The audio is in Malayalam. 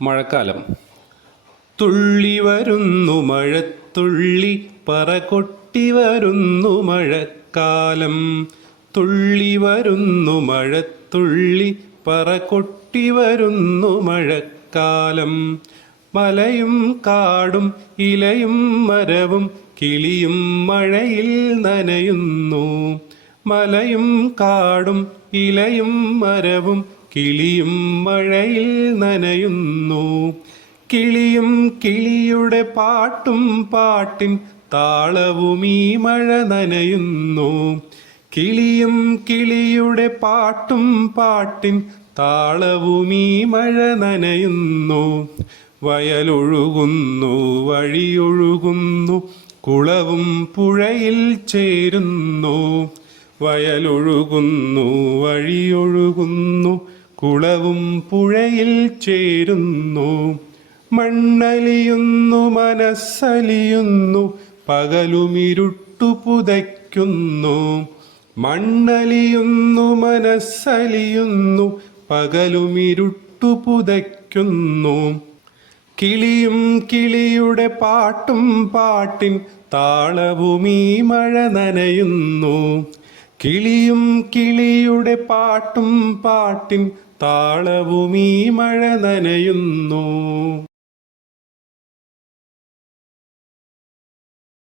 മഴക്കാലം. തുള്ളി വരുന്നു മഴത്തുള്ളി പറ കൊട്ടി വരുന്നു മഴക്കാലം. തുള്ളി വരുന്നു മഴത്തുള്ളി പറ കൊട്ടി വരുന്നു മഴക്കാലം. മലയും കാടും ഇലയും മരവും കിളിയും മഴയിൽ നനയുന്നു. മലയും കാടും ഇലയും മരവും കിളിയും മഴയിൽ നനയുന്നു. കിളിയും കിളിയുടെ പാട്ടും പാട്ടിൻ താളവും ഈ മഴ നനയുന്നു. കിളിയും കിളിയുടെ പാട്ടും പാട്ടിൻ താളവും ഈ മഴ നനയുന്നു. വയലൊഴുകുന്നു വഴിയൊഴുകുന്നു കുളവും പുഴയിൽ ചേരുന്നു. വയലൊഴുകുന്നു വഴിയൊഴുകുന്നു കുളവും പുഴയിൽ ചേരുന്നു. മണ്ണലിയുന്നു മനസ്സലിയുന്നു പകലുമിരുട്ടു പുതയ്ക്കുന്നു. മണ്ണലിയുന്നു മനസ്സലിയുന്നു പകലുമിരുട്ടു പുതയ്ക്കുന്നു. കിളിയും കിളിയുടെ പാട്ടും പാട്ടിൻ താളവുമീ മഴ നനയുന്നു. കിളിയും കിളിയുടെ പാട്ടും പാട്ടിൻ താളവും ഈ മഴ നനയുന്നു.